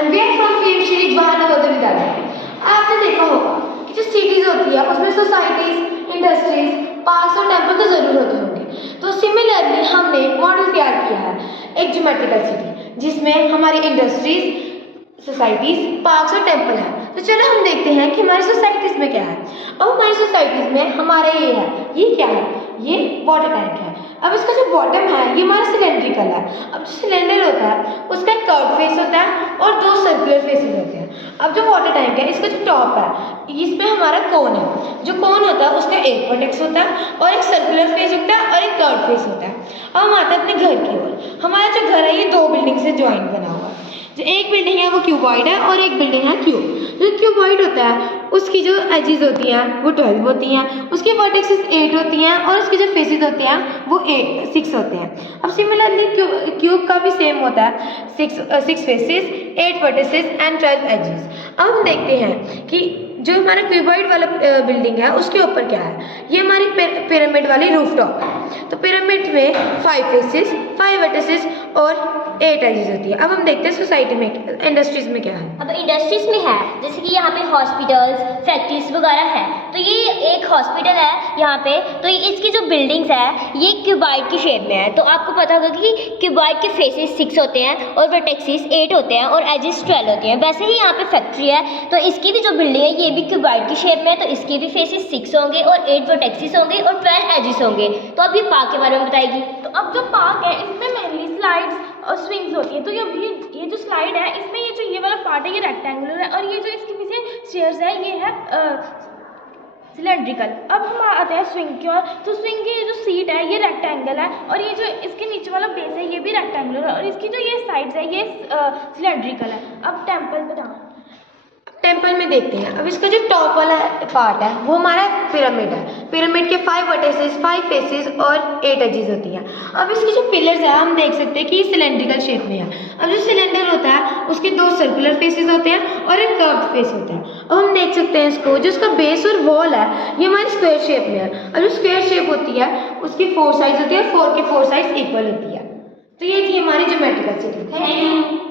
And we are from PM Shri Jawahar Navodaya Vidyalaya. आपने देखा होगा कि जो सिटीज होती है उसमें सोसाइटीज, इंडस्ट्रीज, पार्क्स और टेम्पल तो जरूर होते होंगे। तो सिमिलरली हमने एक मॉडल तैयार किया है, एक ज्योमेट्रिकल सिटी, जिसमें हमारी इंडस्ट्रीज, सोसाइटीज, पार्क्स और टेम्पल है। तो चलो हम देखते हैं कि हमारी सोसाइटीज में क्या है। अब हमारी सोसाइटीज में हमारा ये है, ये क्या है, ये वाटर टैंक है। अब इसका जो बॉटम है ये हमारा सिलेंड्रिकल है। अब जो सिलेंडर होता है उसका एक कर्व फेस होता है और दो सर्कुलर फेसेस होते हैं। अब जो वाटर टैंक है इसका जो टॉप है इसमें हमारा कोन है। जो कोन होता है उसका एक वर्टेक्स होता है और एक सर्कुलर फेस होता है और एक कर्व फेस होता है। अब हम आते हैं अपने घर की ओर। हमारा जो घर है ये दो बिल्डिंग से ज्वाइंट बना हुआ है। जो एक बिल्डिंग है वो क्यूबॉइड है और एक बिल्डिंग है क्यूब। जो क्यूबॉइड होता है उसकी जो एजेस होती हैं वो 12 होती हैं, उसकी वर्टेक्सेस 8 होती हैं और उसके जो फेसेस होते हैं वो 6 होते हैं। अब सिमिलरली क्यूब का भी सेम होता है, 6 फेसेस, 8 वर्टिसेस एंड 12 एजेस। अब हम देखते हैं कि जो हमारा क्यूबॉइड वाला बिल्डिंग है उसके ऊपर क्या है। ये हमारी पिरामिड वाली रूफटॉप है। तो पिरामिड में 5 फेसेस, 5 वर्टिसेस और 8 एजेस होती है। अब हम देखते हैं सोसाइटी में, इंडस्ट्रीज में क्या है। अब इंडस्ट्रीज में है जैसे कि यहाँ पे हॉस्पिटल्स, फैक्ट्रीज वगैरह है। तो ये एक हॉस्पिटल है यहाँ पे, तो इसकी जो बिल्डिंग्स है ये क्यूबॉइड की शेप में है। तो आपको पता होगा कि क्यूबॉइड के फेसेस 6 होते हैं और वर्टेक्सेस 8 होते हैं और एजेस 12 होती हैं। वैसे ही यहाँ पे फैक्ट्री है तो इसकी भी जो बिल्डिंग है ये भी क्यूबॉइड की शेप में है, तो इसके भी फेसेस 6 होंगे और 8 वर्टेक्सेस होंगे और 12 एजेस होंगे। तो अब ये पार्क के बारे में बताएगी। तो अब जो पार्क है इसमें मेनली स्लाइड्स और स्विंग्स होती है। तो ये जो स्लाइड है इसमें ये जो ये वाला पार्ट है ये रेक्टेंगुलर है और ये जो इसके पीछे स्टेयर्स है ये है सिलेंड्रिकल। अब हम आते हैं स्विंग की ओर। तो स्विंग की जो सीट है ये रेक्टेंगल है और ये जो इसके नीचे वाला बेस है ये भी रेक्टेंगुलर है और इसकी जो ये साइड्स है ये सिलेंड्रिकल है। अब टेम्पल बताओ। टेम्पल में देखते हैं। अब इसका जो टॉप वाला पार्ट है वो हमारा पिरामिड है। पिरामिड के 5 वर्टिसेस, 5 फेसेस और 8 एजेस होती हैं। अब इसकी जो पिलर्स है हम देख सकते हैं कि ये सिलेंड्रिकल शेप में है। अब जो सिलेंडर होता है उसके 2 सर्कुलर फेसेस होते हैं और एक कर्व्ड फेस होता है। अब हम देख सकते हैं इसको, जो इसका बेस और वॉल है ये हमारी स्क्वायर शेप में है। अब जो स्क्वायर शेप होती है उसकी 4 साइड्स होती है और 4 की 4 साइड्स इक्वल होती है। तो ये थी हमारी ज्योमेट्रिकल सिटी। Thank you.